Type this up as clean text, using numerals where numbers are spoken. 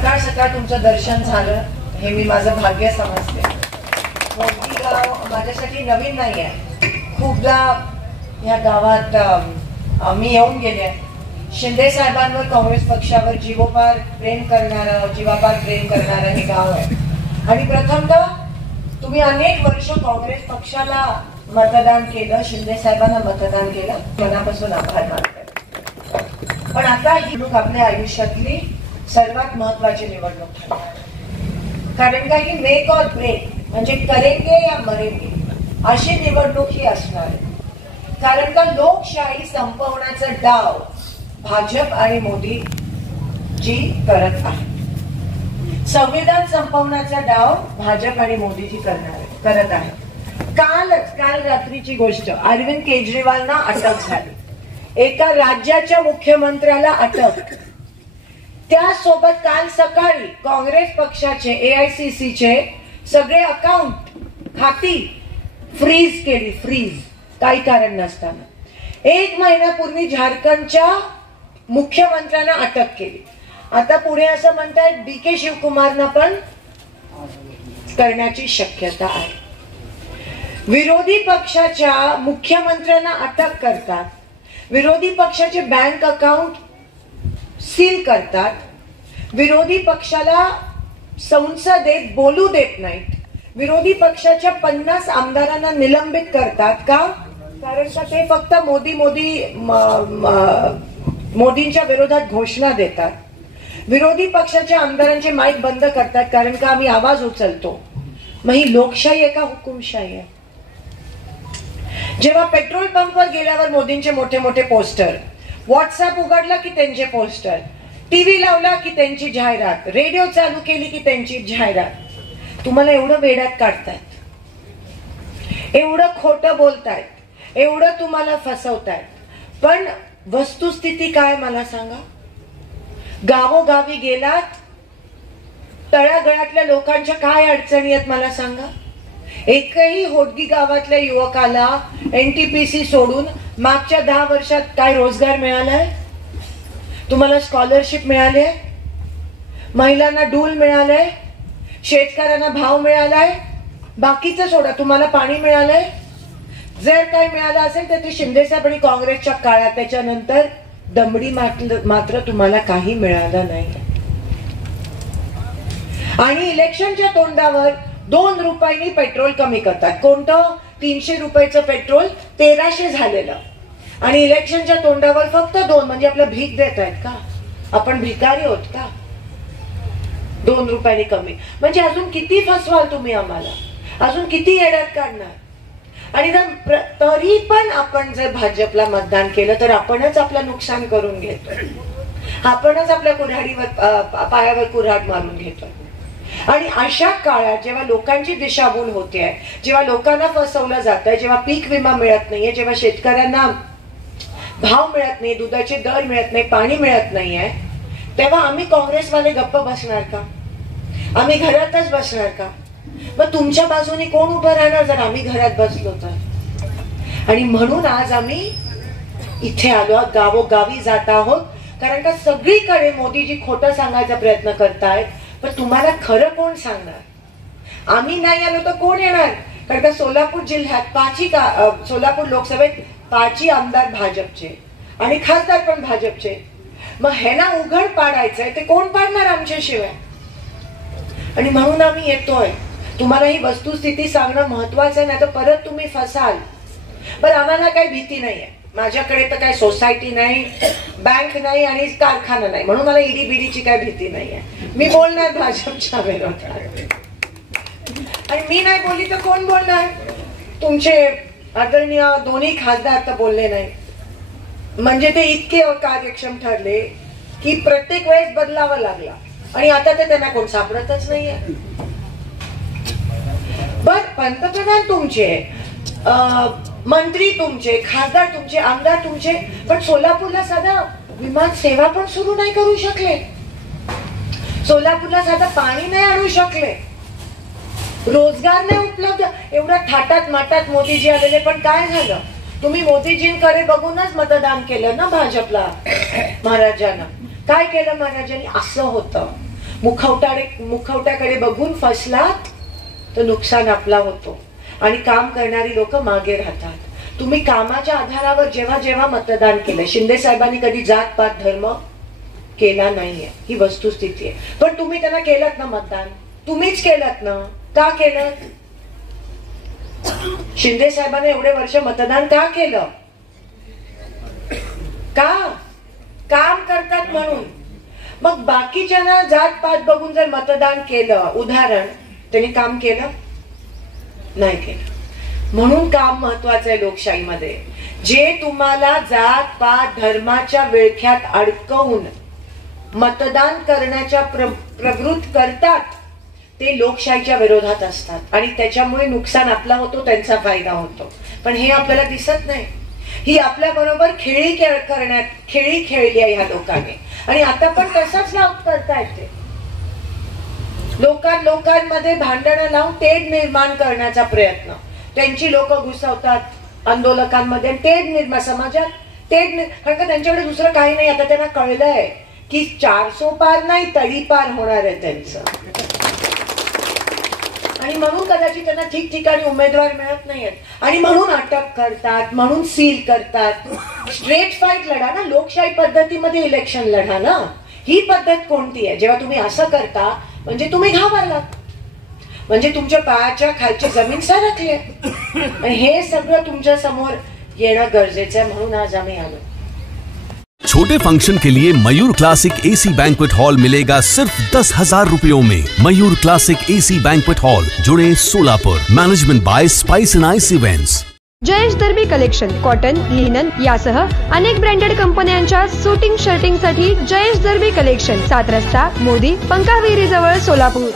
सकाळ सकाळ तुमचं दर्शन झालं हे मी माझं भाग्य समजते. मोठी गाव माझ्यासाठी नवीन नाही आहे. खूपदा या गावात मी येऊन गेले. शिंदे साहेबांवर, काँग्रेस पक्षावर जीवापार प्रेम करणारं हे गाव आहे. आणि प्रथमतः तुम्ही अनेक वर्ष काँग्रेस पक्षाला मतदान केलं, शिंदे साहेबांना मतदान केलं, मनापासून आभार मानते. पण आता ही निवडणूक आपल्या आयुष्यातली सर्वात महत्वाची निवडणूक ठरणार. कारण का ही मेक और ब्रेक, म्हणजे करेंगे या मरेंगे अशी निवडणूक ही असणार आहे. कारण का लोकशाही संपवण्याचा डाव भाजप आणि मोदी जी करत आहे. संविधान संपवण्याचा डाव भाजप आणि मोदीजी करत आहे. काल रात्रीची गोष्ट, अरविंद केजरीवालना अटक झाली. एका राज्याच्या मुख्यमंत्र्याला अटक. त्यासोबत काल सकाळी काँग्रेस पक्षाचे AICCचे सगळे अकाउंट, खाती फ्रीज केली. फ्रीज, काही कारण नसताना. 1 महिन्यापूर्वी झारखंडच्या मुख्यमंत्र्यांना अटक केली. आता पुढे असं म्हणतात DK शिवकुमारना पण करण्याची शक्यता आहे. विरोधी पक्षाच्या मुख्यमंत्र्यांना अटक करतात, विरोधी पक्षाचे बँक अकाउंट सील करतात, विरोधी पक्षाला संसदेत बोलू देत नाहीत, विरोधी पक्षाच्या 50 आमदारांना निलंबित करतात. का? कारण का ते फक्त मोदींच्या विरोधात घोषणा देतात. विरोधी पक्षाच्या आमदारांचे माईक बंद करतात कारण का आम्ही आवाज उचलतो. मग ही लोकशाही आहे का हुकुमशाही आहे? जेव्हा पेट्रोल पंपवर गेल्यावर मोदींचे मोठे मोठे पोस्टर, व्हॉट्सअप उघडला की त्यांचे पोस्टर, टीव्ही लावला की त्यांची जाहिरात, रेडिओ चालू केली की त्यांची जाहिरात. तुम्हाला एवढं वेड्यात काढतायत, एवढं खोटं बोलतायत, एवढं तुम्हाला फसवतायत. पण वस्तुस्थिती काय मला सांगा? गावोगावी गेलात, तळागाळातल्या लोकांच्या काय अडचणी आहेत मला सांगा? एकही होडगी गावातल्या युवकाला NTPC सोडून मागच्या 10 वर्षात काय रोजगार मिळालाय? तुम्हाला स्कॉलरशिप मिळाली आहे? महिलांना डूल मिळालंय? शेतकऱ्यांना भाव मिळालाय? बाकीचं सोडा, तुम्हाला पाणी मिळालंय? जर काय मिळालं असेल तर ते शिंदेसाहेब आणि काँग्रेसच्या काळात. त्याच्यानंतर दमडी मात्र तुम्हाला काही मिळालं नाही. आणि इलेक्शनच्या तोंडावर 2 रुपयांनी पेट्रोल कमी करतात. कोणतं? 300 रुपयाचं पेट्रोल 1300 झालेलं. आणि इलेक्शनच्या तोंडावर फक्त 2, म्हणजे आपलं भीक देत आहेत का? आपण भिकारी होत का? 2 रुपयांनी कमी म्हणजे अजून किती फसवाल तुम्ही आम्हाला? अजून किती येड्यात काढणार? आणि तरी पण आपण जर भाजपला मतदान केलं तर आपणच आपलं नुकसान करून घेतो. आपणच आपल्या पायावर कुऱ्हाड मारून घेतो. आणि अशा काळात जेव्हा लोकांची दिशाभूल होते, जेव्हा लोकांना फसवलं जात आहे, जेव्हा पीक विमा मिळत नाहीये, जेव्हा शेतकऱ्यांना भाव मिळत नाही, दुधाचे दर मिळत नाही, पाणी मिळत नाहीये, तेव्हा आम्ही काँग्रेसवाले गप्प बसणार का? आम्ही घरातच बसणार का? मग तुमच्या बाजूने कोण उभं राहणार जर आम्ही घरात बसलो तर? आणि म्हणून आज आम्ही इथे आलो, गावोगावी जात आहोत. कारण का सगळीकडे मोदीजी खोटं सांगायचा प्रयत्न करतायत, पण तुम्हाला खरं कोण सांगणार? आम्ही नाही आलो तर कोण येणार? कारण का सोलापूर जिल्ह्यात सोलापूर लोकसभेत 5 आमदार भाजपचे आणि खासदार पण भाजपचे. मग ह्याला उघड पाडायचंय, ते कोण पाडणार आमच्याशिवाय? आणि म्हणून आम्ही येतोय. तुम्हाला ही वस्तुस्थिती सांगणं महत्वाचं, नाही तर परत तुम्ही फसाल. बरं, आम्हाला काही भीती नाहीये. माझ्याकडे तर काही सोसायटी नाही, बँक नाही आणि कारखाना नाही, म्हणून मला ईडी-बीडीची काही भीती नाहीये. मी बोलणार भाजपच्या विरोधात. आणि मी नाही बोलली तर कोण बोलणार? तुमचे आदरणीय दोन्ही खासदार तर बोलले नाही. म्हणजे ते इतके कार्यक्षम ठरले की प्रत्येक वेळेस बदलावा लागला. आणि आता तर त्यांना कोण सापडतच नाहीये. बर, पंतप्रधान तुमचे, मंत्री तुमचे, खासदार तुमचे, आमदार तुमचे, पण सोलापूरला साधा विमान सेवा पण सुरू नाही करू शकले. सोलापूरला साधा पाणी नाही आणू शकले. रोजगार नाही उपलब्ध. एवढ्या थाटात माटात मोदीजी आलेले, पण काय झालं? तुम्ही मोदीजींकडे बघूनच मतदान केलं ना भाजपला. महाराजांना काय केलं? महाराजांनी असं होतं मुखवट्याकडे बघून फसलात तर नुकसान आपला होतो आणि काम करणारी लोक मागे राहतात. तुम्ही कामाच्या आधारावर जेव्हा जेव्हा मतदान केलं, शिंदे साहेबांनी कधी जात पात धर्म केला नाहीये, ही वस्तुस्थिती आहे. पण तुम्ही त्यांना केलं ना मतदान, तुम्हीच केलं ना. का केलं? शिंदे साहेबांनी एवढे वर्ष मतदान का केलं? का? काम करतात म्हणून. मग बाकीच्यांना जात पात बघून जर मतदान केलं, उदाहरण, त्यांनी काम केलं नाही केलं. म्हणून काम महत्वाचं आहे लोकशाहीमध्ये. जे तुम्हाला जात पात धर्माच्या विळख्यात अडकवून मतदान करण्याच्या प्रवृत्त करतात ते लोकशाहीच्या विरोधात असतात आणि त्याच्यामुळे नुकसान आपला होतो, त्यांचा फायदा होतो. पण हे आपल्याला दिसत नाही. ही आपल्या बरोबर खेळी खेळली आहे ह्या लोकांनी आणि आता पण तसंच करतायत ते. लोकांमध्ये भांडणं लावून तेढ निर्माण करण्याचा प्रयत्न त्यांची लोक घुसवतात आंदोलकांमध्ये. समाजात कारण का त्यांच्याकडे दुसरं काही नाही. आता त्यांना कळलंय की 400 पार नाही, तडीपार होणार आहे त्यांचं. आणि म्हणून कदाचित त्यांना ठिकठिकाणी उमेदवार मिळत नाहीत आणि म्हणून अटक करतात, म्हणून सील करतात. स्ट्रेट फाईट लढा ना, लोकशाही पद्धतीमध्ये इलेक्शन लढा ना. ही पद्धत कोणती आहे? जेव्हा तुम्ही असं करता म्हणजे तुम्ही घाबरलात, म्हणजे तुमच्या पायाच्या खालची जमीन सरकली. हे सगळं तुमच्या समोर येणं गरजेचं आहे. म्हणून आज आम्ही आलो. छोटे फंक्शन के लिए Mayur classic AC banquet hall मिलेगा सिर्फ 10,000 रुपयों में। Mayur classic AC banquet hall, जुड़े Solapur. Management by spice and ice events. Jayesh Darbi collection cotton, linen यासह अनेक ब्रँडेड कंपन्यांच्या सुटिंग शर्टिंग साठी जयेश दर्बी कलेक्शन, 7 रस्ता मोदी पंकाविहिरी जवळ सोलापूर।